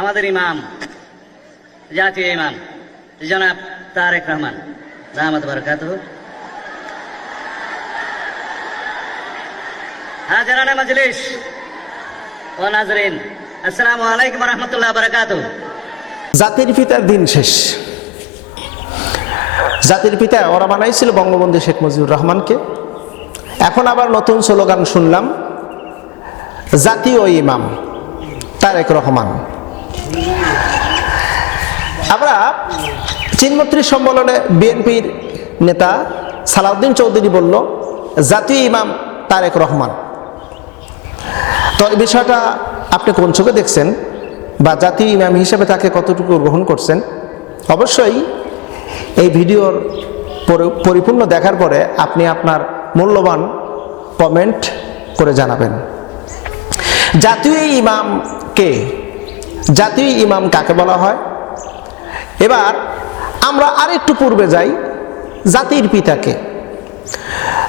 আমাদের ইমাম, জাতীয় ইমাম, জনাব তারেক রহমান। দামাত বরকাত হাজারানা মজলিস। ও নাজরিন, আসসালামু আলাইকুম রহমতুল্লাহ বরকাত জাতির পিতার দিন শেষ। জাতির পিতা ওরা বানাইছিল বঙ্গবন্ধু শেখ মুজিবুর রহমানকে। এখন আবার নতুন স্লোগান শুনলাম, জাতীয় ইমাম তারেক রহমান। আমরা চিনমন্ত্রী সম্মেলনে বিএনপির নেতা সালাউদ্দিন চৌধুরী বলল, জাতীয় ইমাম তারেক রহমান। তো এই বিষয়টা আপনি কোন চোখে দেখছেন? বা জাতীয় ইমাম হিসেবে তাকে কতটুকু গ্রহণ করছেন? অবশ্যই এই ভিডিওর পরিপূর্ণ দেখার পরে আপনি আপনার মূল্যবান কমেন্ট করে জানাবেন। জাতীয় ইমাম কে? জাতীয় ইমাম কাকে বলা হয়? এবার আমরা আরেকটু পূর্বে যাই, জাতির পিতাকে।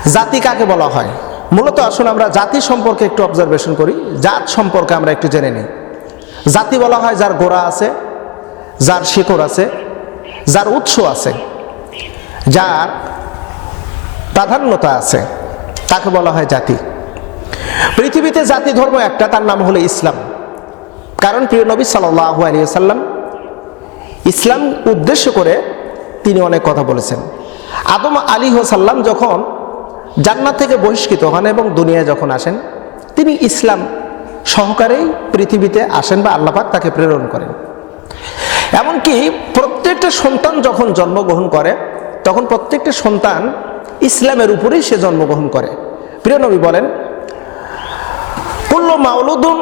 জাতি কাকে বলা হয়? মূলত আসুন আমরা জাতি সম্পর্কে একটু অবজারভেশন করি, জাত সম্পর্কে আমরা একটু জেনে নিই। জাতি বলা হয় যার গোড়া আছে, যার শিকড় আছে, যার উৎস আছে, যার প্রাধান্যতা আছে, তাকে বলা হয় জাতি। পৃথিবীতে জাতি ধর্ম একটা, তার নাম হলো ইসলাম। কারণ প্রিয় নবী সাল্লাহ আলিয়া সাল্লাম ইসলাম উদ্দেশ্য করে তিনি অনেক কথা বলেছেন। আদম আলী সাল্লাম যখন জান্নাত থেকে বহিষ্কৃত হন এবং দুনিয়ায় যখন আসেন, তিনি ইসলাম সহকারেই পৃথিবীতে আসেন বা আল্লাপাক তাকে প্রেরণ করেন। এমনকি প্রত্যেকটা সন্তান যখন জন্মগ্রহণ করে, তখন প্রত্যেকটা সন্তান ইসলামের উপরেই সে জন্মগ্রহণ করে। প্রিয় নবী বলেন, কুল্লু মাউলুদুন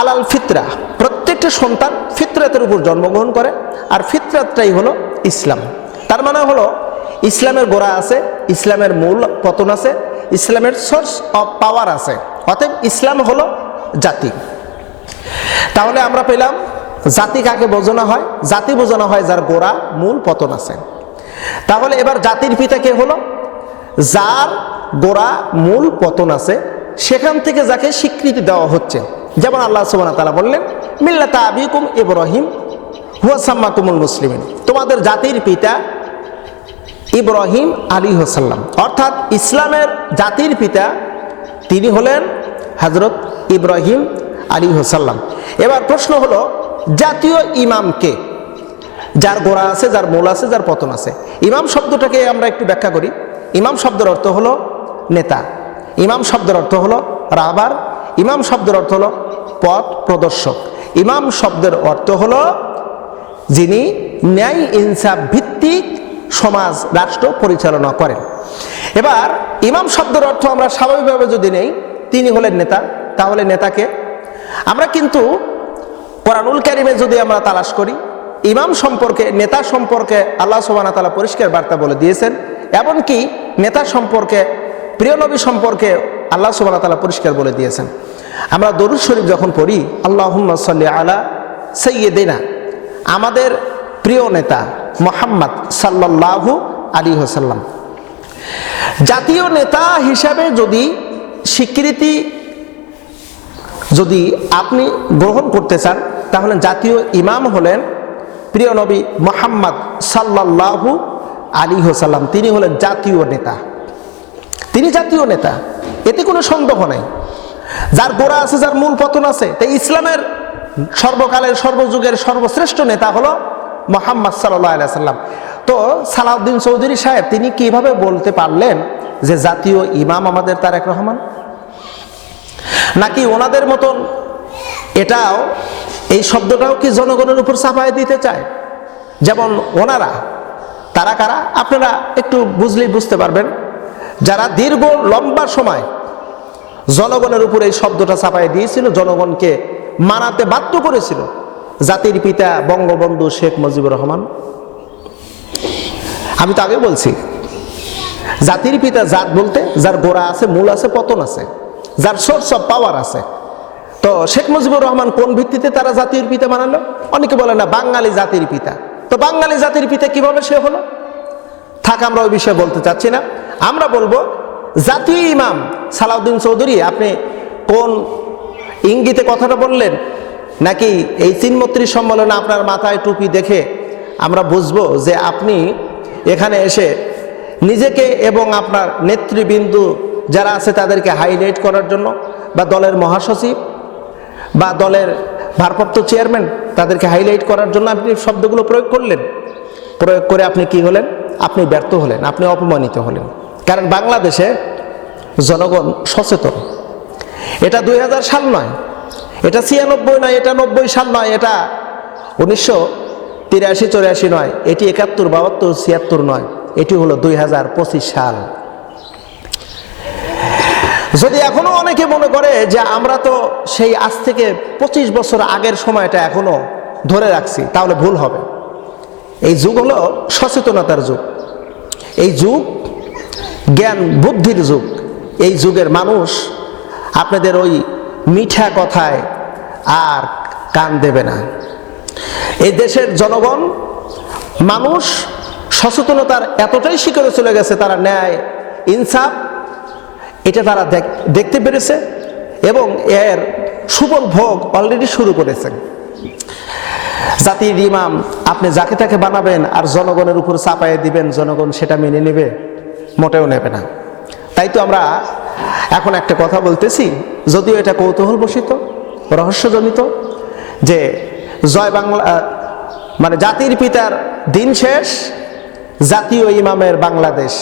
আলাল ফিতরা। প্রত্যেকটা সন্তান ফিতরাতের উপর জন্মগ্রহণ করে, আর ফিতরাতটাই হলো ইসলাম। তার মানে হলো, ইসলামের গোড়া আছে, ইসলামের মূল পতন আছে, ইসলামের সোর্স অফ পাওয়ার আছে। অতএব ইসলাম হলো জাতি। তাহলে আমরা পেলাম, জাতি কাকে বোঝানো হয়? জাতি বোঝানো হয় যার গোড়া, মূল পতন আছে। তাহলে এবার জাতির পিতা কে হলো? যার গোড়া, মূল পতন আছে, সেখান থেকে যাকে স্বীকৃতি দেওয়া হচ্ছে। যেমন আল্লাহ সুবাহ তালা বললেন, মিল্লাতা আবিকুম ইব্রাহিম, হুয়া সাম্মাকুমুল মুসলিমিন। তোমাদের জাতির পিতা ইব্রাহিম আলী হোসাল্লাম অর্থাৎ ইসলামের জাতির পিতা তিনি হলেন হজরত ইব্রাহিম আলী হোসাল্লাম এবার প্রশ্ন হলো, জাতীয় ইমামকে যার গোড়া আছে, যার মূল আছে, যার পতন আছে। ইমাম শব্দটাকে আমরা একটু ব্যাখ্যা করি। ইমাম শব্দের অর্থ হলো নেতা। ইমাম শব্দের অর্থ হলো রাবার। ইমাম শব্দের অর্থ হলো পথ প্রদর্শক। ইমাম শব্দের অর্থ হল যিনি ন্যায় ইনসাফ ভিত্তিক সমাজ, রাষ্ট্র পরিচালনা করেন। এবার ইমাম শব্দের অর্থ আমরা স্বাভাবিকভাবে যদি নেই, তিনি হলেন নেতা, তাহলে নেতাকে আমরা কিন্তু কোরআনুল কারিমে যদি আমরা তালাশ করি, ইমাম সম্পর্কে, নেতা সম্পর্কে আল্লাহ সুবাহ তালা পরিষ্কার বার্তা বলে দিয়েছেন, এমনকি নেতা সম্পর্কে, প্রিয় নবী সম্পর্কে আল্লাহ সুবাহ তালা পরিষ্কার বলে দিয়েছেন। আমরা দরুদ শরীফ যখন পড়ি আল্লাহ সাল্লি আলা সৈয়দেনা আমাদের প্রিয় নেতা মোহাম্মদ সাল্লাল্লাহু আলী হোসাল্লাম জাতীয় নেতা হিসাবে যদি স্বীকৃতি যদি আপনি গ্রহণ করতে চান, তাহলে জাতীয় ইমাম হলেন প্রিয় নবী মোহাম্মদ সাল্লাল্লাহু আলী হোসাল্লাম তিনি হলেন জাতীয় নেতা। তিনি জাতীয় নেতা। এতে কোনো সন্দেহ নাই। যার গোড়া আছে, যার মূল পতন আছে, তাই ইসলামের সর্বকালের, সর্বযুগের সর্বশ্রেষ্ঠ নেতা হলো মোহাম্মদ সাল্লাম তো সালাউদ্দিন চৌধুরী সাহেব, তিনি কীভাবে বলতে পারলেন যে জাতীয় ইমাম আমাদের তারেক রহমান? নাকি ওনাদের মতন এটাও, এই শব্দটাও কি জনগণের উপর চাপায় দিতে চায়? যেমন ওনারা, তারা কারা? আপনারা একটু বুঝলেই বুঝতে পারবেন। যারা দীর্ঘ, লম্বা সময় জনগণের উপর এই শব্দটা চাপাই দিয়েছিল, জনগণকে মানাতে বাধ্য করেছিল। জাতির পিতা বঙ্গবন্ধু শেখ মুজিবুর রহমান। আমি তো আগে বলছি, জাতির পিতা জাত বলতে যার গোড়া আছে, মূল আছে, পতন আছে, যার সোর্স অফ পাওয়ার আছে। তো শেখ মুজিবুর রহমান কোন ভিত্তিতে তারা জাতির পিতা বানালো অনেকে বলে না, বাঙালি জাতির পিতা। তো বাঙালি জাতির পিতা কীভাবে সে হলো? থাক, আমরা ওই বিষয়ে বলতে চাচ্ছি না। আমরা বলব জাতীয় ইমাম সালাউদ্দিন চৌধুরী, আপনি কোন ইঙ্গিতে কথাটা বললেন? নাকি এই চিনমত্রী সম্মেলনে আপনার মাথায় টুপি দেখে আমরা বুঝব যে আপনি এখানে এসে নিজেকে এবং আপনার নেতৃবৃন্দু যারা আছে তাদেরকে হাইলাইট করার জন্য বা দলের মহাসচিব বা দলের ভারপ্রাপ্ত চেয়ারম্যান তাদেরকে হাইলাইট করার জন্য আপনি শব্দগুলো প্রয়োগ করলেন। প্রয়োগ করে আপনি কি হলেন? আপনি ব্যর্থ হলেন, আপনি অপমানিত হলেন। কারণ বাংলাদেশে জনগণ সচেতন। এটা দুই হাজার সাল নয়, এটা ছিয়ানব্বই নয়, এটা নব্বই সাল নয়, এটা উনিশশো তিরাশি চৌরাশি নয়, এটি একাত্তর, বাহাত্তর, ছিয়াত্তর নয়, এটি হলো দুই হাজার পঁচিশ সাল। যদি এখনও অনেকে মনে করে যে আমরা তো সেই আজ থেকে পঁচিশ বছর আগের সময়টা এখনও ধরে রাখছি, তাহলে ভুল হবে। এই যুগ হলো সচেতনতার যুগ। এই যুগ জ্ঞান বুদ্ধির যুগ। এই যুগের মানুষ আপনাদের ওই মিঠা কথায় আর কান দেবে না। এই দেশের জনগণ, মানুষ সচেতনতার এতটাই শিখরে চলে গেছে, তারা ন্যায়, ইনসাফ, এটা তারা দেখ- দেখতে পেরেছে এবং এর সুবল ভোগ অলরেডি শুরু করেছেন জাতির ইমাম, আপনি যাকে তাকে বানাবেন আর জনগণের উপর চাপাইয়ে দিবেন, জনগণ সেটা মেনে নেবে। মোটেও নেবে না। তাই তো আমরা এখন একটা কথা বলতেছি, যদিও এটা কৌতূহল বসিত রহস্যজনিত, যে জয় বাংলা মানে জাতির পিতার দিন শেষ, জাতীয় ইমামের বাংলাদেশ।